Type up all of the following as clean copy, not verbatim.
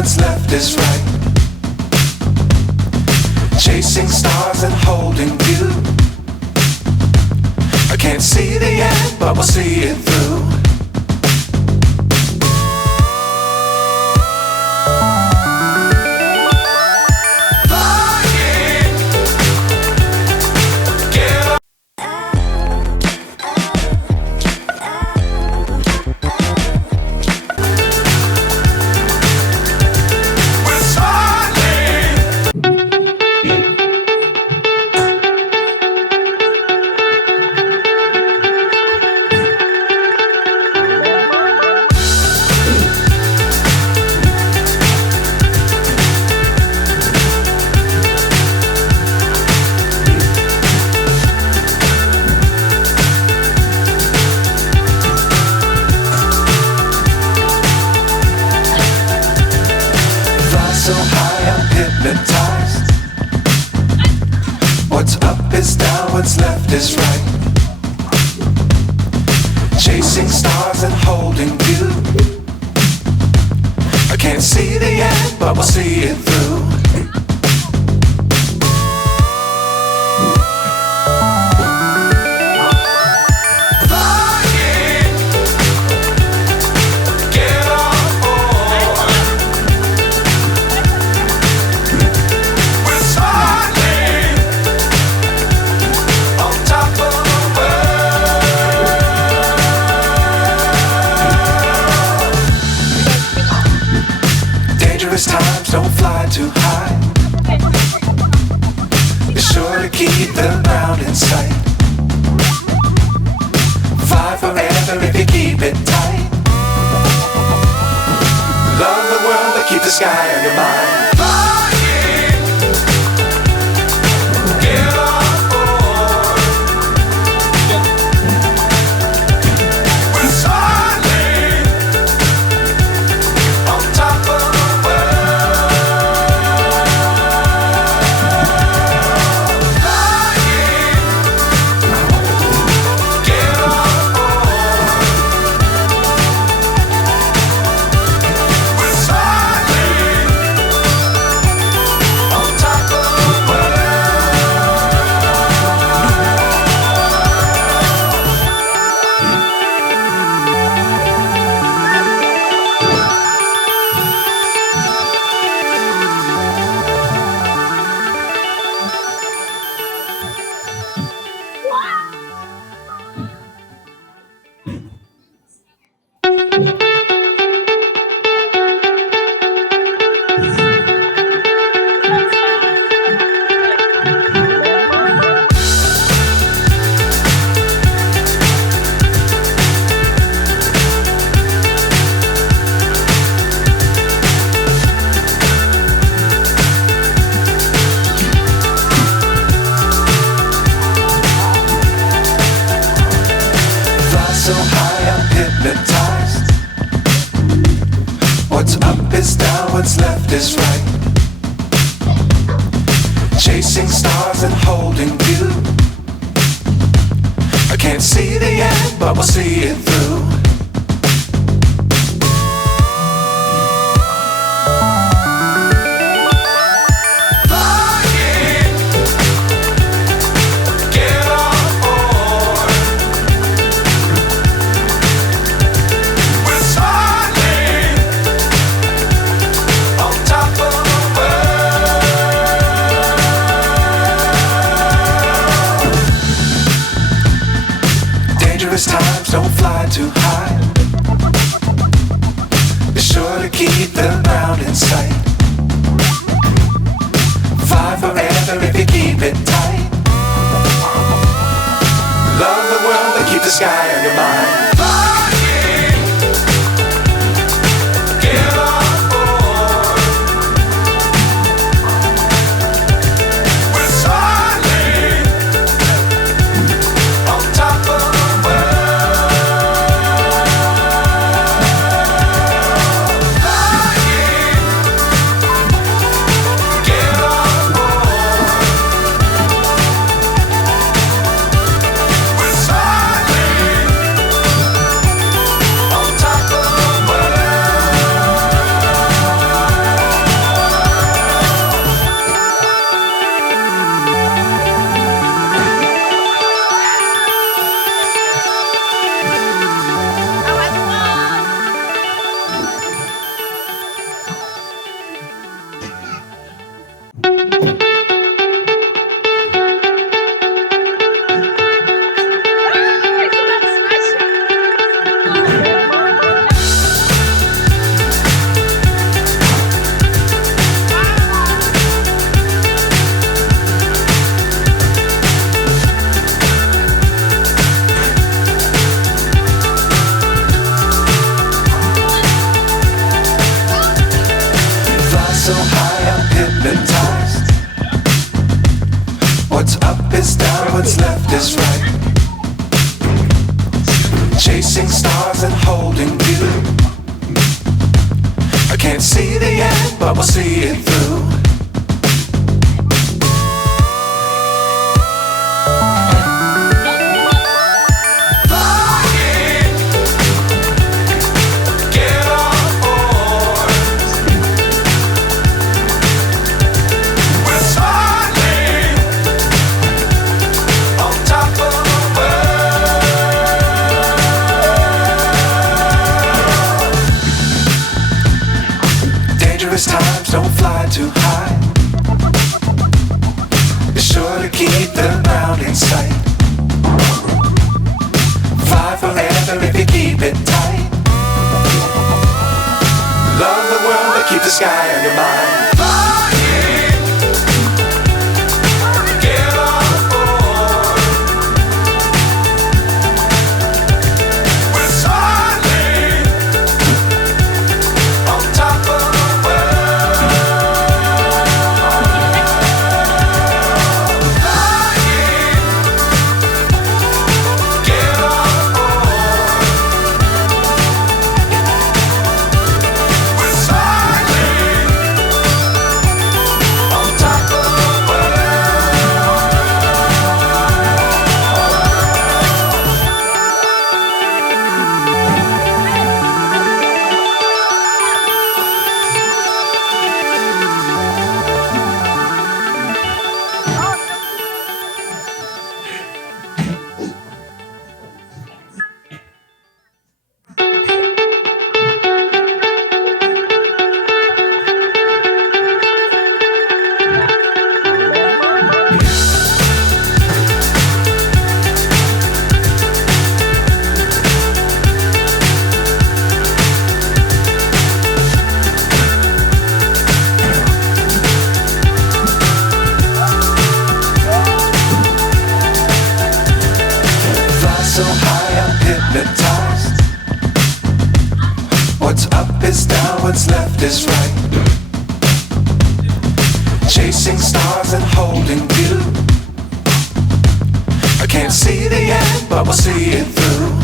what's left is right. Chasing stars and holding you. I can't see the end, but we'll see it through. So high I'm hypnotized. What's up is down, what's left is right. Chasing stars and holding you. I can't see the end, but we'll see it through. Times don't fly too high. Be sure to keep the ground in sight. Fly forever if you keep it tight. Love the world but keep the sky on your mind. So high I'm hypnotized. What's up is down, what's left is right. Chasing stars and holding you. I can't see the end, but we'll see it through. Times don't fly too high. Be sure to keep the ground in sight. Fly forever if you keep it tight. Love the world but keep the sky on your mind. hypnotized. What's up is down, what's left is right. Chasing stars and holding you. I can't see the end, but we'll see it through. Times don't fly too high. Be sure to keep the ground in sight. Fly forever if you keep it tight. Love the world but keep the sky on your mind. So high I'm hypnotized. What's up is down, what's left is right. Chasing stars and holding you. I can't see the end, but we'll see it through.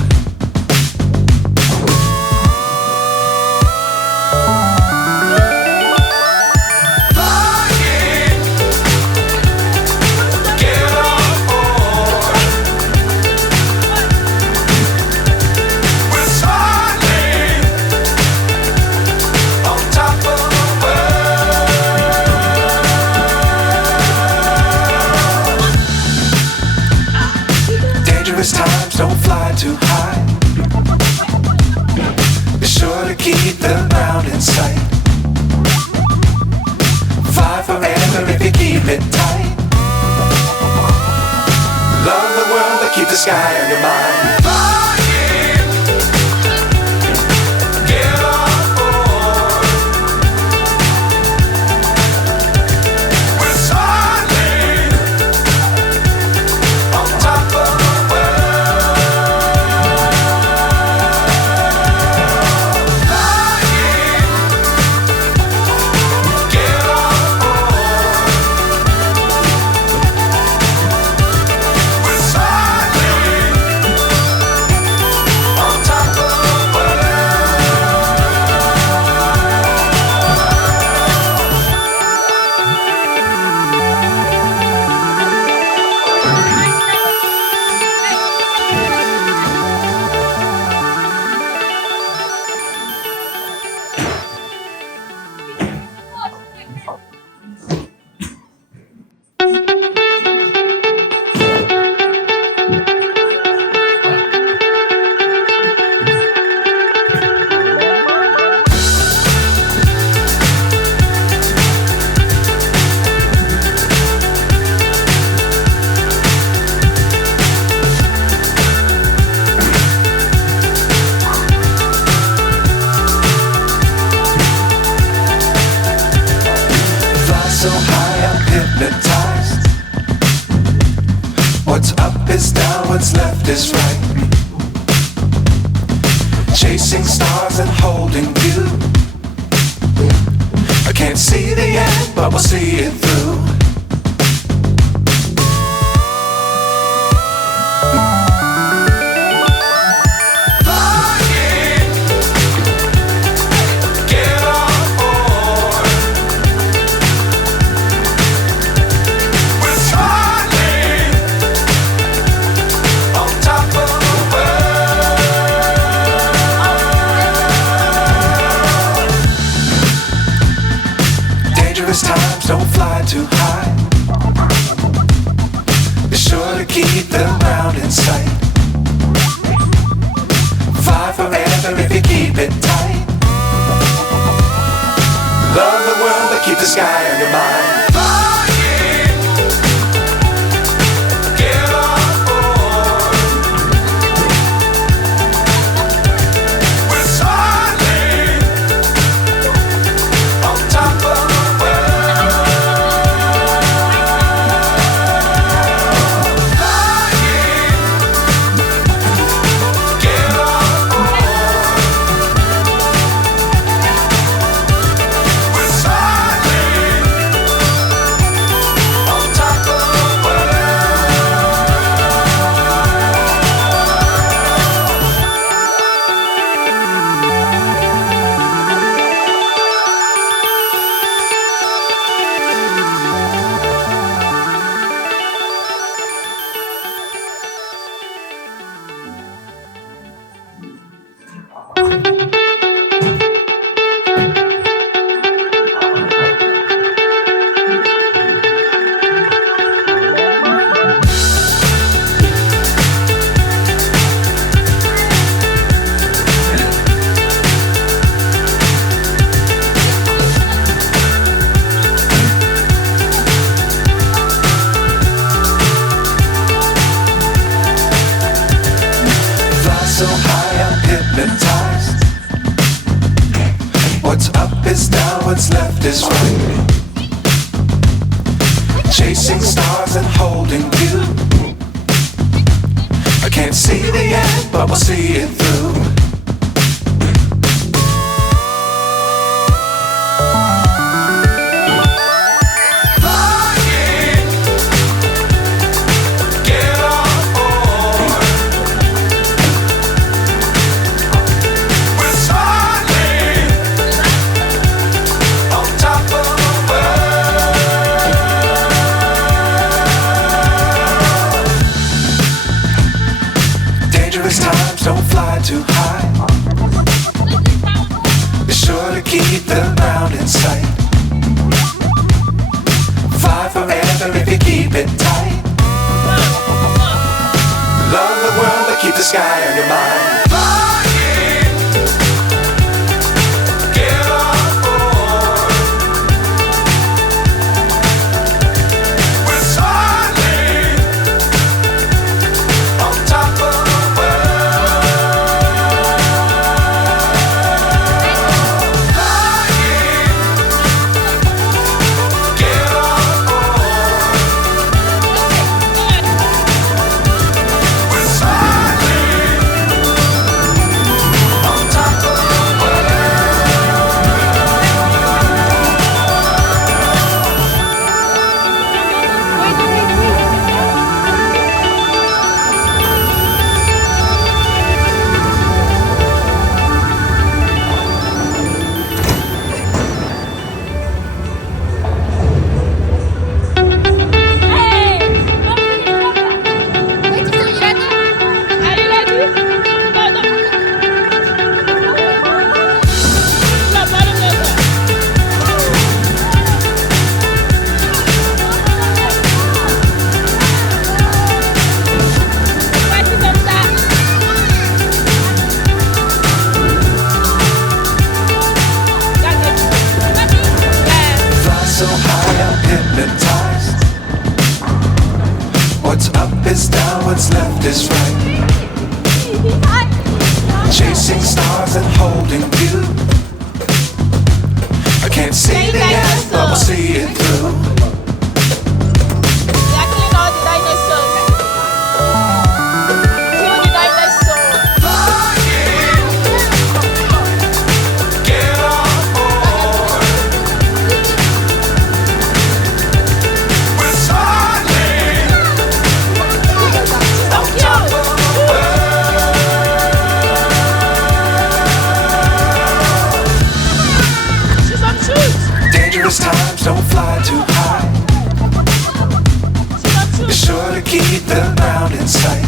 Times don't fly too high. Be sure to keep the ground in sight. Fly forever if you keep it tight. Love the world but keep the sky on your mind. So high I'm hypnotized. What's up is down, what's left is right. Chasing stars and holding you. I can't see the end, but we'll see it through. Times don't fly too high. Be sure to keep the ground in sight. Fly forever if you keep it tight. Love the world but keep the sky on your mind. So high I'm hypnotized. What's up is down, what's left is right. Chasing stars and holding you. I can't see the end, but we'll see it through. Times don't fly too high. Be sure to keep the ground in sight. Fly forever if you keep it tight. Love the world but keep the sky on your mind. So high I'm hypnotized. What's up is down, what's left is right. Chasing stars and holding you. I can't see the end, but we'll see it through. too high. Be sure to keep the ground in sight.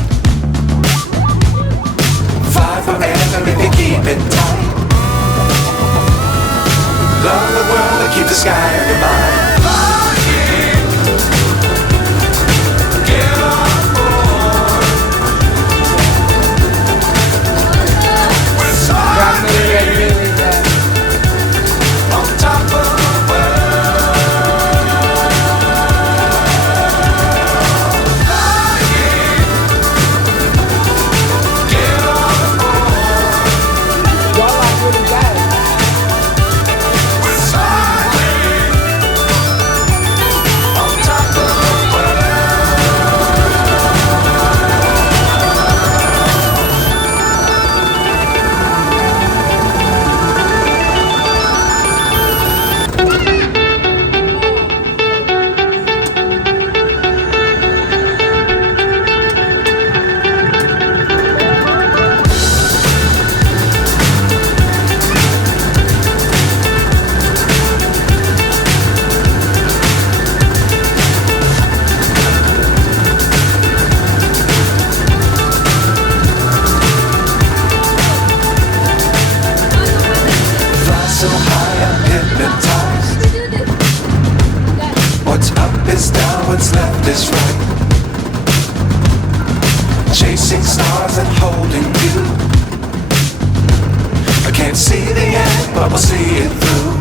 Fly forever if you keep it tight. Love the world and keep the sky on your mind. Get on board. We're soaring on top of the world. Flying. Get on board. Y'all are really bad. We're soaring on top of the world. Fly so high I'm hypnotized. What's up is down, what's left is right. Chasing stars and holding you. I can't see the end, but we'll see it through.